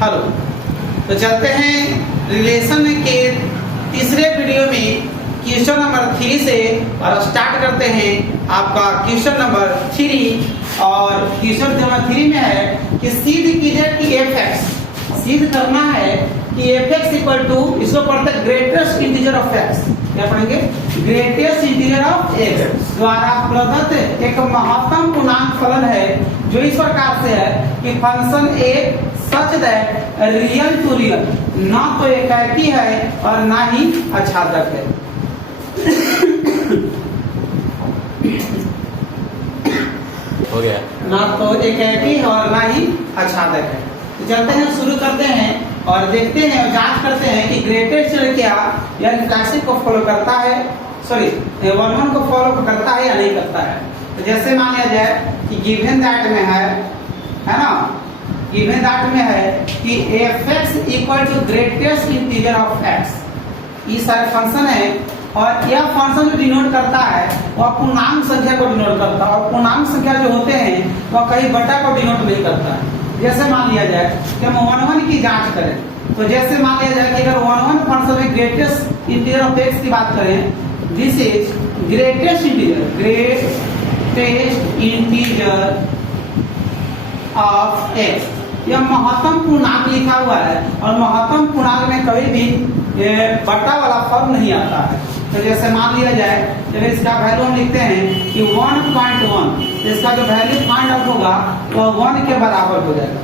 Hello. तो चलते हैं रिलेशन के तीसरे वीडियो में क्वेश्चन नंबर 3 से और स्टार्ट करते हैं आपका क्वेश्चन नंबर 3। और क्वेश्चन नंबर 3 में है कि सिद्ध कीजिए कि fx सिद्ध करना है कि fx इक्वल टू, इसको पढ़ते हैं ग्रेटेस्ट इंटीजर ऑफ x। क्या पढ़ेंगे? ग्रेटेस्ट इंटीजर ऑफ x द्वारा प्रदत्त एक महत्तम पूर्णांक फलन है जो इस प्रकार से है कि फंक्शन एक such that real to real, ना तो एकाकी है और ना ही आच्छादक है। हो गया ना तो एकाकी और ना ही आच्छादक है। तो चलते हैं, शुरू करते हैं और देखते हैं और जांच करते हैं कि ग्रेटेस्ट क्या यानी क्लासिक को फॉलो करता है, सॉरी 1 को फॉलो करता है या नहीं करता है। तो जैसे मान लिया जाए कि गिवन दैट में है ना, गिवन दैट में है कि fx equal to greatest integer of x। ये सारे फंक्शन है और यह फंक्शन जो डिनोट करता है वह पूर्णांक संख्या को डिनोट करता है, और पूर्णांक संख्या जो होते हैं वह कहीं बटा को डिनोट नहीं करता है। जैसे मान लिया जाए कि हम 1 की जांच करें, तो जैसे मान लिया जाए कि अगर 1 फंक्शन में ग्रेटेस्ट इंटीजर ऑफ x की बात करें, this is greatest integer of x। यह महत्तम पूर्णांक लिखा हुआ है और महत्तम पूर्णांक में कभी भी बटा वाला फॉर्म नहीं आता है। तो जैसे मान लिया जाए जब इसका वैल्यू हम लिखते हैं कि 1.1, इसका जो वैल्यू फाइंड आउट होगा वह 1 के बराबर हो जाएगा।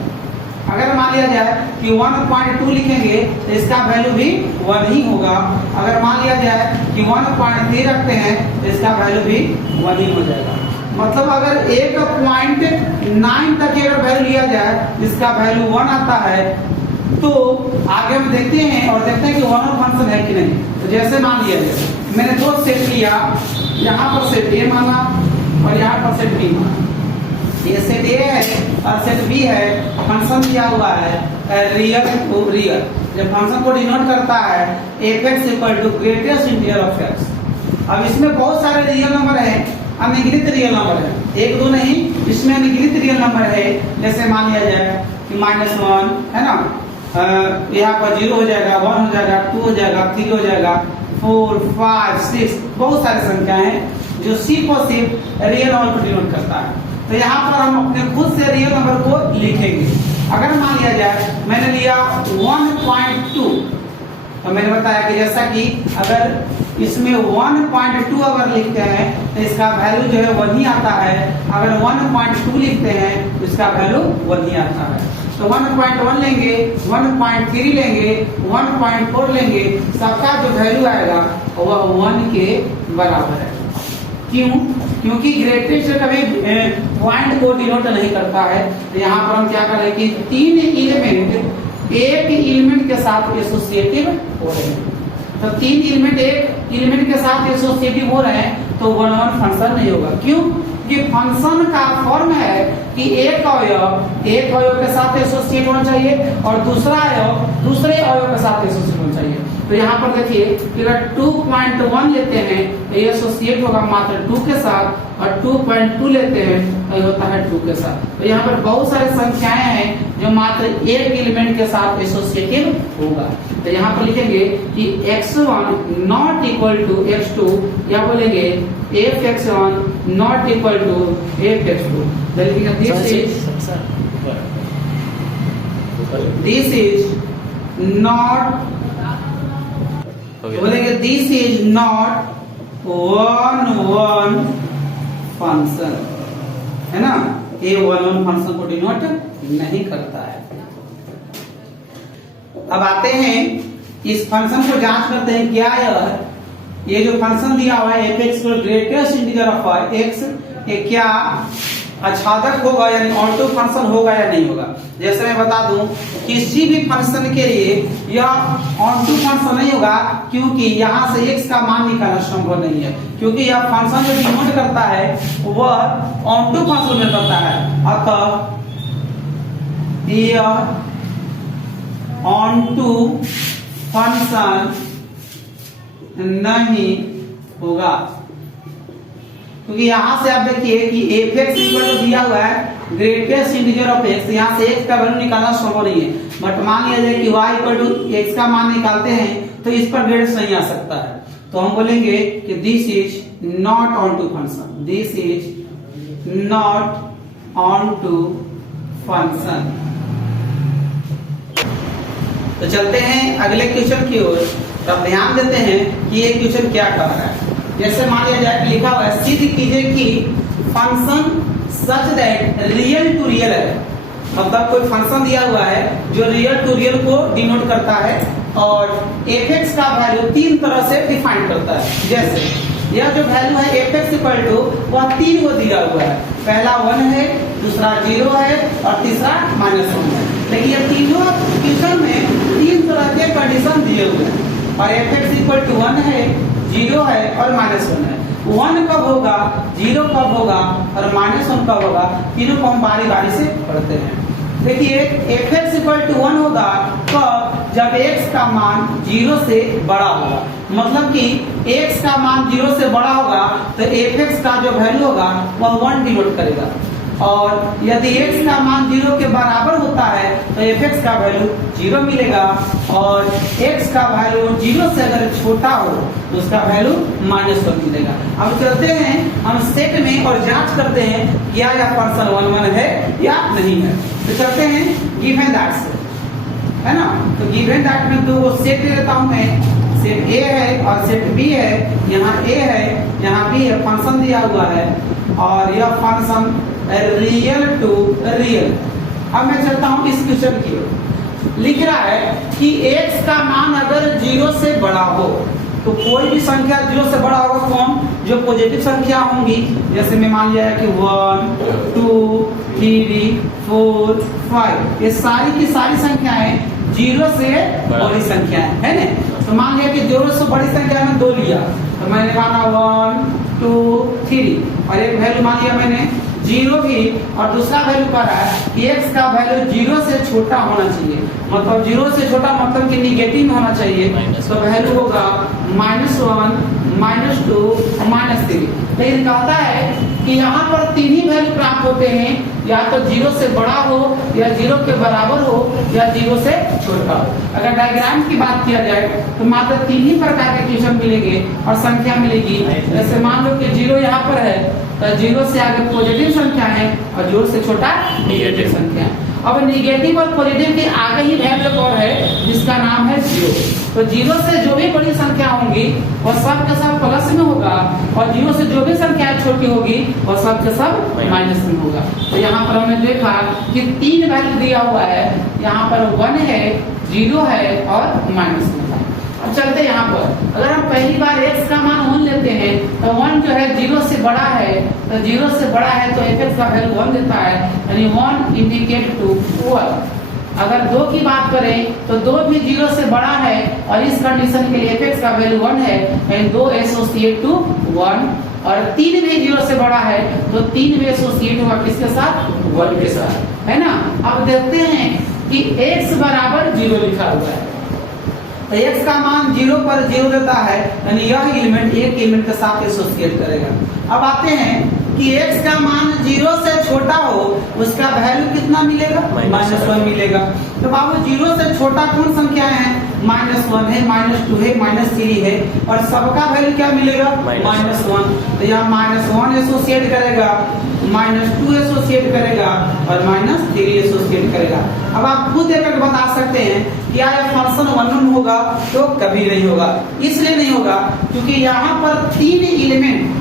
अगर मान लिया जाए कि 1.2 लिखेंगे तो इसका वैल्यू भी 1 ही होगा। अगर मान लिया जाए कि 1.3 रखते हैं तो इसका वैल्यू भी 1 ही हो जाएगा। मतलब अगर 1.9 तक अगर वैल्यू लिया जाए इसका वैल्यू 1 आता है, तो आगे हम देखते हैं और देखते हैं कि 1 फंक्शन है कि नहीं। तो जैसे मान लिया जाए मैंने 2 सेट लिया, यहाँ पर सेट A माना और यहाँ पर सेट B माना। ये सेट A है और सेट B है, फंक्शन दिया हुआ है रियल टू रियल। जब फंक्शन को डिनोट करता है fx equal to greatest integer of x। अब इसमें बहुत सारे रियल नंबर है, अनगिनत रियल नंबर है, 1 2 नहीं, इसमें अनगिनत रियल नंबर है। जैसे मान लिया जाए कि -1 है ना, यहाँ पर 0 हो जाएगा, 1 हो जाएगा, 2 हो जाएगा, 3 हो जाएगा, 4 5 6, बहुत सारी संख्याएं हैं जो सिर्फ और सिर्फ रियल नंबर को डिनोट करता है। तो यहाँ पर हम अपने खुद से रियल नंबर को लिखेंगे। अगर मान लिया जाए मैंने लिया 1.2, तो मैंने बताया कि जैसा कि अगर इसमें 1.2 अगर लिखते हैं तो इसका वैल्यू जो है 1 ही आता है। अगर 1.2 लिखते हैं तो इसका वैल्यू 1 ही आता है। तो 1.1 लेंगे, 1.3 लेंगे, 1.4 लेंगे, सबका जो वैल्यू आएगा वह 1 के बराबर है। क्यों? क्योंकि ग्रेटेस्ट कभी पॉइंट को डिनोट नहीं करता है। तो यहाँ पर हम क्या कर रहे हैं कि 3 एलिमेंट एक एलिमेंट के साथ एसोसिएटिव हो रहे हैं। तो 3 एलिमेंट एक एलिमेंट के साथ एसोसिएटिव हो रहे हैं तो 1 फंक्शन नहीं होगा। क्यों? कि फंक्शन का फॉर्म है कि एक अवयव के साथ एसोसिएट होना चाहिए और दूसरा अवयव दूसरे अवयव के साथ एसोसिएट होना चाहिए। तो यहाँ पर देखिए कि अगर 2.1 लेते हैं तो ये एसोसिएट होगा मात्र 2 के साथ, और 2.2 लेते हैं तो ये होता है 2 के साथ। तो यहाँ पर बहुत सारे संख्याएं हैं जो मात्र एक एलिमेंट के साथ एसोसिएटिव होगा। तो यहाँ पर लिखेंगे कि x1 not equal to x2, या बोलेंगे f(x1) not equal to f(x2). This is not, बोलेंगे दिस इज नॉट 1 फंक्शन, है ना। ये 1 फंक्शन को डिनोट नहीं करता है। अब आते हैं इस फंक्शन को जांच करते हैं क्या ये जो फंक्शन दिया हुआ है fx greatest integer of x, ये क्या आच्छादक होगा यानी ऑन्टो फंक्शन होगा या नहीं होगा। जैसे मैं बता दूं किसी भी फंक्शन के लिए यह ऑन्टो फंक्शन नहीं होगा, क्योंकि यहाँ से x का मान निकालना संभव नहीं है, क्योंकि यह फंक्शन जो डिनोट करता है वह ऑन्टो फंक्शन में करता है। अतः यह ऑन्टो फंक्शन नहीं होगा, क्योंकि यहां से आप देखिए कि fx इक्वल टू दिया हुआ है ग्रेटेस्ट इंटीजर ऑफ x, यहाँ से x का वैल्यू निकालना संभव नहीं है, बट मान लिया जाए कि y इक्वल टू x का मान निकालते हैं तो इस पर ग्रेडेशन नहीं आ सकता है, तो हम बोलेंगे कि this is not onto function, this is not onto function. तो चलते हैं अगले क्वेश्चन की ओर। तो अब ध्यान देते हैं कि ये क्वेश्चन क्या कर रहा है। जैसे मान लिया जाए कि लिखा हुआ है सिद्ध कीजिए कि function such that real to real है, मतलब कोई फंक्शन दिया हुआ है जो रियल टू रियल को डिनोट करता है और fx का वैल्यू तीन तरह से डिफाइन करता है। जैसे यह जो वैल्यू है fx इक्वल टू वह तीन को दिया हुआ है, पहला 1 है, दूसरा 0 है और तीसरा -1 है। लेकिन ये तीनों क्वेश्चन में तीन तरह के कंडीशन दिए हुए हैं और fx इक्वल टू 1 है, 0 है और -1 है। 1 कब होगा, 0 कब होगा और -1 कब होगा, तीनों को हम बारी बारी से पढ़ते हैं। देखिए fx इक्वल टू 1 होगा कब, जब x का मान 0 से बड़ा होगा, मतलब कि x का मान 0 से बड़ा होगा तो fx का जो वैल्यू होगा वह 1 डिनोट करेगा, और यदि x का मान 0 के बराबर होता है तो fx का वैल्यू 0 मिलेगा, और x का वैल्यू 0 से अगर छोटा हो तो उसका वैल्यू -1 मिलेगा। अब चलते हैं हम सेट में और जांच करते हैं क्या यह फंक्शन 1 1 है या नहीं है। तो चलते हैं गिवन दैट से, है ना। तो गिवन दैट में दो सेट लेता हूं मैं, सेट A है और सेट B है। यहाँ A है, यहाँ B है, फंक्शन दिया हुआ है और यह फंक्शन रियल टू रियल। अब मैं चलता हूं इस क्वेश्चन की ओर। लिख रहा है कि x का मान अगर 0 से बड़ा हो तो कोई भी संख्या 0 से बड़ा होगा, कौन, जो पॉजिटिव संख्या होंगी, जैसे मैं मान लिया कि 1 2 3 4 5, ये सारी की सारी संख्याएं 0 से बड़ी संख्याएं है ना। तो मान लिया कि 0 से बड़ी संख्या में 2 लिया तो मैंने माना 1 2 3 और एक वैल्यू मान लिया मैंने 0 भी, और दूसरा वैल्यू कह रहा है कि x का वैल्यू 0 से छोटा होना चाहिए, मतलब 0 से छोटा मतलब कि निगेटिव होना चाहिए, तो वैल्यू होगा -1 -2 -3। लेकिन कहता है कि यहाँ पर तीन ही वैल्यू प्राप्त होते हैं, या तो 0 से बड़ा हो या 0 के बराबर हो या 0 से छोटा हो। अगर डायग्राम की बात किया जाए तो मात्र तीन ही प्रकार के क्वेश्चन मिलेंगे और संख्या मिलेगी। जैसे मान लो कि 0 यहाँ पर है तो 0 से आगे पॉजिटिव संख्या है और 0 से छोटा नेगेटिव संख्या है। अब नेगेटिव और पॉजिटिव के आगे ही वैल्यू और है जिसका नाम है 0। तो 0 से जो भी बड़ी संख्या होंगी वह सब के सब प्लस में होगा, और 0 से जो भी संख्या छोटी होगी वह सब के सब माइनस में होगा। तो यहाँ पर हमने देखा कि तीन वैल्यू दिया हुआ है, यहाँ पर 1 है, 0 है और -1 है। अब चलते यहाँ पर, अगर हम पहली बार x का मान 1 लेते हैं तो 1 जो है 0 से बड़ा है, तो 0 से बड़ा है तो fx का वैल्यू 1 देता है, यानी 1 इंडिकेट टू 1। अगर 2 की बात करें तो 2 भी 0 से बड़ा है और इस कंडीशन के लिए fx का वैल्यू 1 है, यानी 2 एसोसिएट टू 1। और 3 भी 0 से बड़ा है तो 3 भी एसोसिएट होगा किसके साथ, 1 के साथ, है ना। अब देखते हैं कि x बराबर 0 लिखा हुआ है, तो x का मान 0 पर 0 देता है, यानी यह एलिमेंट एक एलिमेंट के साथ एसोसिएट करेगा। अब आते हैं कि x का मान 0 से छोटा हो उसका वैल्यू कितना मिलेगा, -1 मिलेगा। तो बाबू 0 से छोटा कौन संख्या है, -1 है, -2 है, -3 है, और सबका वैल्यू क्या मिलेगा, -1। तो यहाँ -1 एसोसिएट करेगा, -2 एसोसिएट करेगा और -3 एसोसिएट करेगा। अब आप खुद एक बता सकते हैं क्या यह फंक्शन 1 1 होगा, तो कभी नहीं होगा। इसलिए नहीं होगा क्योंकि यहाँ पर तीन एलिमेंट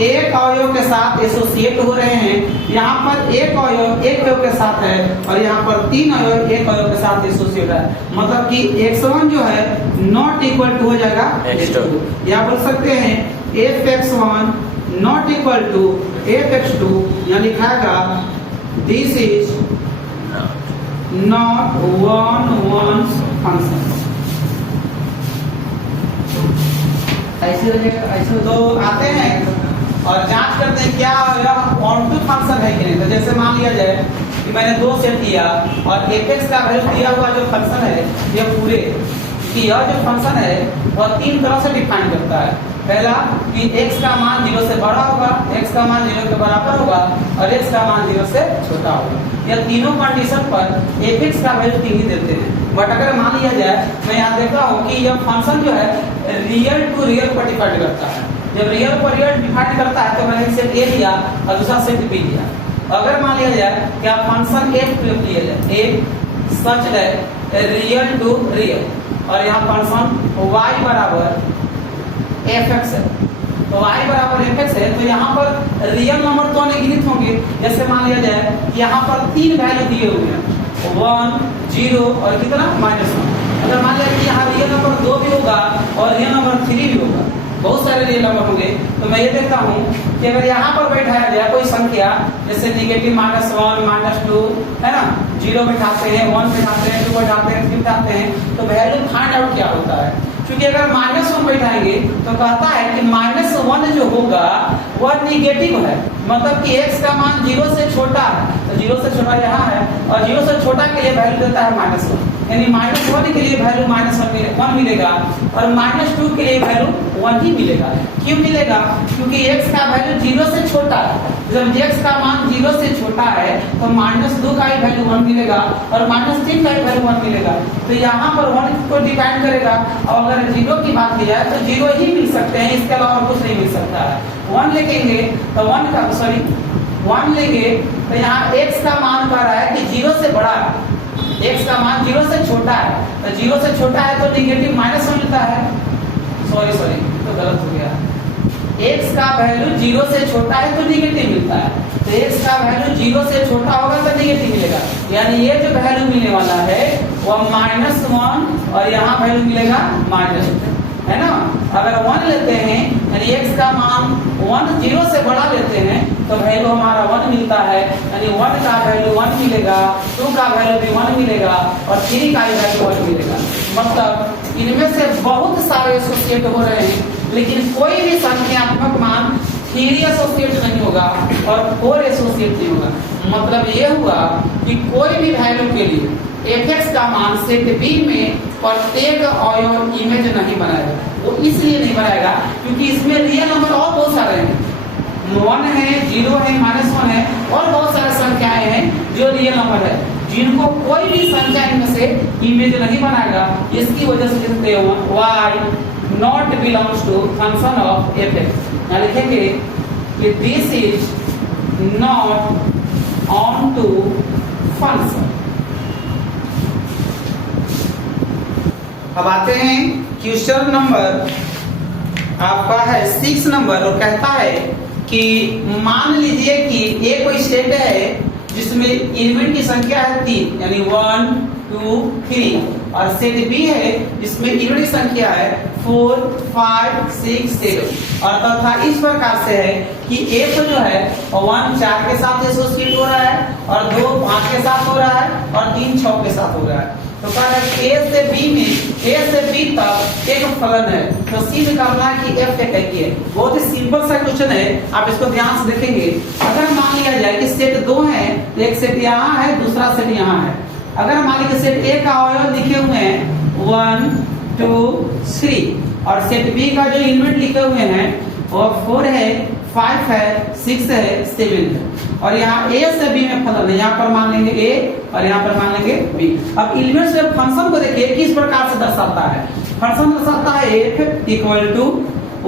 एक अवयव के साथ एसोसिएट हो रहे हैं। यहाँ पर एक अवयव एक अवयव के साथ है और यहाँ पर तीन अवयव एक अवयव के साथ एसोसिएट है, मतलब कि x1 जो है नॉट इक्वल टू हो जाएगा x2। या बोल सकते हैं fx1 not equal to fx2, यहाँ लिखाएगा दिस इज नॉट 1 1 फंक्शन। ऐसे हो जाएगा, ऐसे। तो आते हैं और जांच करते हैं क्या यह ऑन टू फंक्शन है कि नहीं। तो जैसे मान लिया जाए कि मैंने 2 सेट दिया और fx का वैल्यू दिया हुआ जो फंक्शन है यह पूरे कि यह जो फंक्शन है वह 3 तरह से डिफाइन करता है। पहला कि x का मान 0 से बड़ा होगा, x का मान 0 के बराबर होगा और x का मान 0 से छोटा होगा। यह तीनों कंडीशन पर fx का वैल्यू 3 ही देते हैं। बट अगर मान लिया जाए, मैं यहाँ देखता हूँ कि यह फंक्शन जो है रियल टू रियल पर डिपेंड करता है। जब रियल पर रियल डिपेंड करता है तो मैंने सेट a लिया और दूसरा सेट b लिया। अगर मान लिया जाए कि आप फंक्शन f टू लिया जाए, a सच है रियल टू रियल और यहाँ फंक्शन y बराबर fx है, तो y बराबर fx है, तो यहाँ पर रियल नंबर तो अनगिनत होंगे। जैसे मान लिया जाए कि यहाँ पर 3 वैल्यू दिए हुए हैं, 1, 0 और कितना -1। अगर मान लिया कि यहाँ रियल नंबर 2 भी होगा और रियल नंबर 3 भी होगा, बहुत सारे रियल नंबर होंगे, तो मैं ये देखता हूँ कि अगर यहाँ पर बैठाया जाए कोई संख्या जैसे नेगेटिव -1, -2 है ना, 0 बैठाते हैं, 1 बैठाते हैं, 2 बैठाते हैं, 3 बैठाते हैं, तो वैल्यू फाइंड आउट क्या होता है। क्योंकि अगर -1 बैठाएंगे तो कहता है कि -1 जो होगा वह निगेटिव है, मतलब कि x का मान 0 से छोटा है, तो 0 से छोटा यहाँ है और 0 से छोटा के लिए वैल्यू देता है -1, यानी -1 के लिए वैल्यू -1 मिलेगा और -2 के लिए वैल्यू 1 ही मिलेगा। क्यों मिलेगा? क्योंकि x का वैल्यू 0 से छोटा है। जब x का मान 0 से छोटा है तो -2 का ही वैल्यू 1 मिलेगा और -3 का ही वैल्यू 1 मिलेगा, तो यहाँ पर 1 को डिपेंड करेगा। और अगर 0 की बात की जाए तो 0 ही मिल सकते हैं, इसके अलावा कुछ नहीं मिल सकता है। 1 लेंगे तो 1 लेंगे तो यहाँ x का मान कह रहा है कि 0 से बड़ा है, x का मान 0 से छोटा है, तो 0 से छोटा है तो निगेटिव -1 मिलता है। सॉरी तो गलत हो गया, x का वैल्यू 0 से छोटा है तो निगेटिव मिलता है, तो x का वैल्यू 0 से छोटा होगा तो निगेटिव मिलेगा, यानी ये जो वैल्यू मिलने वाला है वह -1 और यहाँ वैल्यू मिलेगा -2, है ना। अगर 1 लेते हैं यानी x का मान 0 से बड़ा लेते हैं तो वैल्यू हमारा 1 मिलता है, यानी 1 का वैल्यू 1 मिलेगा, 2 का वैल्यू भी 1 मिलेगा और 3 का वैल्यू 1 मिलेगा। मतलब इनमें से बहुत सारे एसोसिएट हो रहे हैं, लेकिन कोई भी संख्यात्मक मान 3 एसोसिएट नहीं होगा और 4 एसोसिएट नहीं होगा। मतलब ये हुआ कि कोई भी वैल्यू के लिए fx का मान सेट b में प्रत्येक अवयव इमेज नहीं बनाएगा। वो इसलिए नहीं बनाएगा क्योंकि इसमें रियल नंबर और बहुत सारे हैं, 1 है, 0 है, -1 है और बहुत सारे संख्याएं हैं जो रियल नंबर है, जिनको कोई भी संख्या इनमें से इमेज नहीं बनाएगा। इसकी वजह से लिखते हैं y not belongs to function of fx। यहाँ लिखेंगे कि this is not onto function. अब आते हैं क्वेश्चन नंबर आपका है 6 नंबर, और कहता है कि मान लीजिए कि एक कोई सेट है जिसमें एलिमेंट की संख्या है 3, यानी 1, 2, 3 और सेट बी है जिसमें एलिमेंट की संख्या है 4, 5, 6, 7 और तथा इस प्रकार से है कि ए तो जो है 1 4 के साथ एसोसिएट हो रहा है और 2 5 के साथ हो रहा है और 3 6 के साथ हो रहा है। तो कह रहा है ए से बी में ए से बी तक एक फलन है, तो सी निकालना है कि एफ क्या है। बहुत ही सिंपल सा क्वेश्चन है, आप इसको ध्यान से देखेंगे। अगर मान लिया जाए कि सेट 2 है तो एक सेट यहाँ है, दूसरा सेट यहाँ है। अगर मान लीजिए सेट ए का अवयव लिखे हुए हैं 1, 2, 3 और सेट बी का जो एलिमेंट लिखे हुए हैं वो 4 है, 5 है, 6 है, 7 है और यहाँ ए से बी में फलन है। यहाँ पर मान लेंगे ए और यहाँ पर मान लेंगे बी। अब एलिमेंट से फंक्शन को देखिए किस प्रकार से दर्शाता है। फंक्शन दर्शाता है f इक्वल टू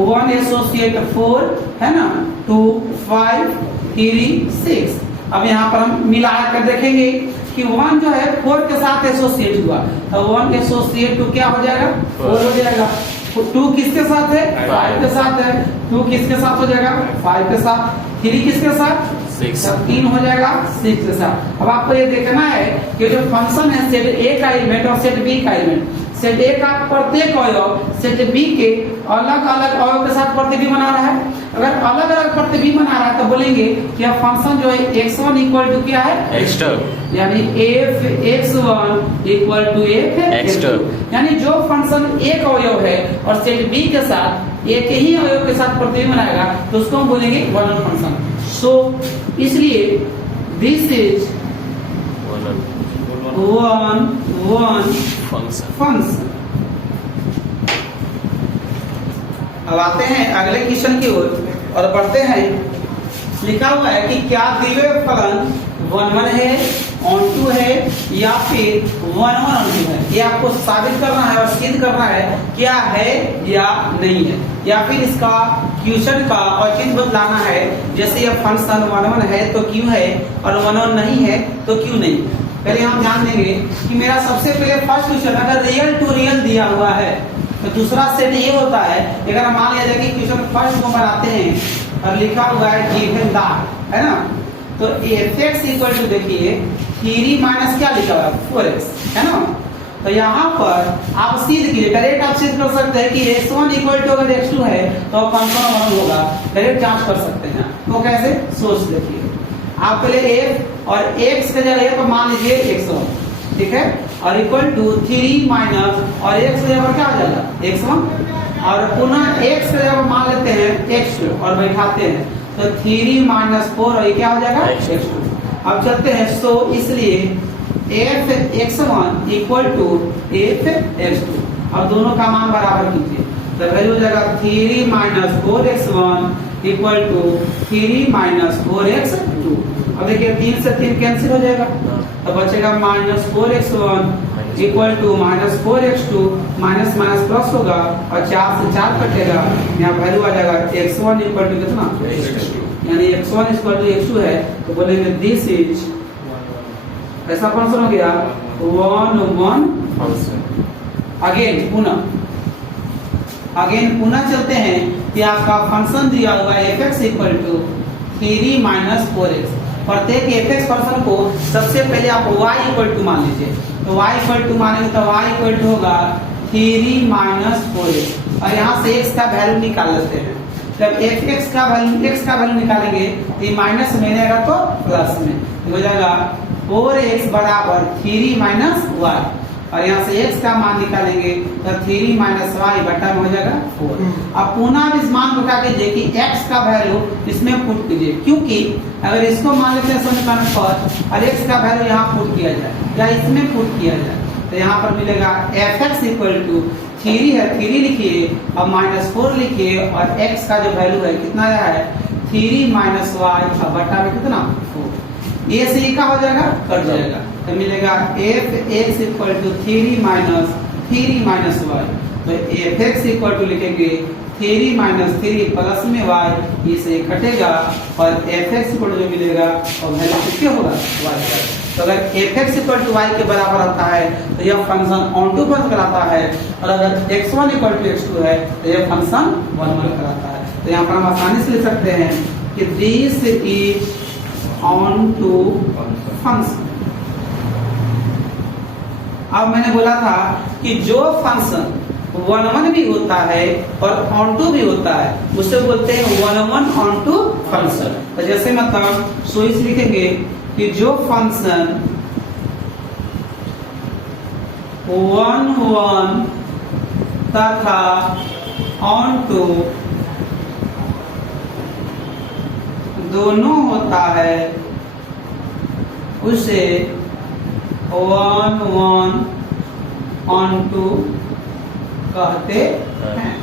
1 एसोसिएट 4 है ना, 2, 5, 3, 6। अब यहाँ पर हम मिला कर देखेंगे कि 1 जो है 4 के साथ एसोसिएट हुआ, तो 1 एसोसिएट 2 क्या हो जाएगा 4 हो जाएगा। 2 किसके साथ है 5 के साथ है, 2 किसके साथ हो जाएगा 5 के साथ, 3 किसके साथ 6, 3 हो जाएगा 6 के साथ। अब आपको ये देखना है कि जो फंक्शन है सेट ए का एलिमेंट और सेट बी का एलिमेंट, सेट ए का प्रत्येक अवयव सेट बी के अलग अलग अवयव के साथ प्रतिबिंब बना रहा है। अगर अलग अलग प्रतिबिंब बना रहा है तो बोलेंगे कि यह फंक्शन जो है x1 इक्वल टू क्या है x2, यानी f x1 equal to f x2, यानी जो फंक्शन एक अवयव है और सेट बी के साथ एक ही अवयव के साथ प्रतिबिंब बनाएगा तो उसको हम बोलेंगे वन फंक्शन। सो इसलिए दिस इज वन फंक्शन। अब आते हैं अगले क्वेश्चन की ओर और बढ़ते हैं। लिखा हुआ है कि क्या दिव्य फलन 1 1 है, ऑन 2 है या फिर 1 1 ऑन 2 है। ये आपको साबित करना है और सिद्ध करना है क्या है या नहीं है, या फिर इसका क्वेश्चन का औचित्य बदलाना है। जैसे ये फंक्शन 1 1 है तो क्यों है, और 1 1 नहीं है तो क्यों नहीं। पहले हम ध्यान देंगे कि मेरा सबसे पहले फर्स्ट क्वेश्चन अगर रियल टू रियल दिया हुआ है तो दूसरा सेट ये होता है, अगर हम मान लिया जाए कि क्वेश्चन फर्स्ट को बनाते हैं और लिखा हुआ है गिवन दैट, है ना, तो fx इक्वल टू देखिए 3 माइनस क्या लिखा हुआ है 4x, है ना। तो यहाँ पर आप सिद्ध कीजिए, डायरेक्ट आप सिद्ध कर सकते हैं कि x1 इक्वल टू अगर x2 है तो फंक्शन 1 होगा, डायरेक्ट जांच कर सकते हैं। तो कैसे, सोच देखिए, आप पहले f और x के जगह पर मान लीजिए x1, ठीक है, और इक्वल टू 3 माइनस और x के जगह पर क्या आ जाएगा x1, और पुनः x के जगह पर मान लेते हैं x2 और बैठाते हैं तो 3 माइनस 4 और ये क्या हो जाएगा x2। अब चलते हैं, सो इसलिए f(x1) इक्वल टू f(x2), अब दोनों का मान बराबर कीजिए तो वैल्यू हो जाएगा 3 minus 4x1 equal to 3 minus 4x2। अब देखिए 3 से 3 कैंसिल हो जाएगा तो बचेगा minus 4x1 equal to minus 4x2, minus minus plus होगा और 4 से 4 कटेगा, यहाँ वैल्यू आ जाएगा x1 इक्वल टू कितना, यानी x1 इक्वल टू x2 है तो बोलेंगे दिस इज ऐसा फंक्शन हो गया 1 1 फंक्शन। अगेन पुनः चलते हैं कि आपका फंक्शन दिया हुआ है fx equal to 3 minus 4x। प्रत्येक fx फंक्शन को सबसे पहले आप y इक्वल टू मान लीजिए, तो y इक्वल टू मानेंगे तो y इक्वल टू होगा 3 माइनस 4x और यहाँ से x का वैल्यू निकाल लेते हैं। जब x का वैल्यू निकालेंगे तो माइनस में रहेगा तो प्लस में हो जाएगा 4x बराबर 3 माइनस y, और यहाँ से x का मान निकालेंगे तो 3 माइनस y बटा में हो जाएगा 4। अब पुनः इस मान को क्या कीजिए कि x का वैल्यू इसमें पुट कीजिए, क्योंकि अगर इसको मान लेते हैं समीकरण पर और x का वैल्यू यहाँ पुट किया जाए या इसमें पुट किया जाए तो यहाँ पर मिलेगा fx इक्वल टू 3 है, 3 लिखिए और माइनस 4 लिखिए और x का जो वैल्यू है कितना आया है 3 माइनस y और बटा में कितना 4। ये से का हो जाएगा, कट जाएगा तो मिलेगा f(x) equal to 3 minus y, तो f(x) इक्वल टू लिखेंगे 3 माइनस 3 प्लस में y, इसे कटेगा और f(x) इक्वल टू जो मिलेगा और वैल्यू कितने होगा y का। तो अगर f(x) इक्वल टू y के बराबर आता है तो यह फंक्शन ऑन टू फंक्शन कराता है, और अगर x1 इक्वल टू x2 है तो यह फंक्शन 1 1 कराता है। तो यहाँ पर हम आसानी से लिख सकते हैं कि this is onto function. अब मैंने बोला था कि जो फंक्शन 1 1 भी होता है और ऑन टू भी होता है उसे बोलते हैं 1 1 ऑन टू फंक्शन। तो जैसे मतलब सोइस लिखेंगे कि जो फंक्शन 1 1 तथा ऑन टू दोनों होता है उसे 1 1 ऑन टू कहते हैं।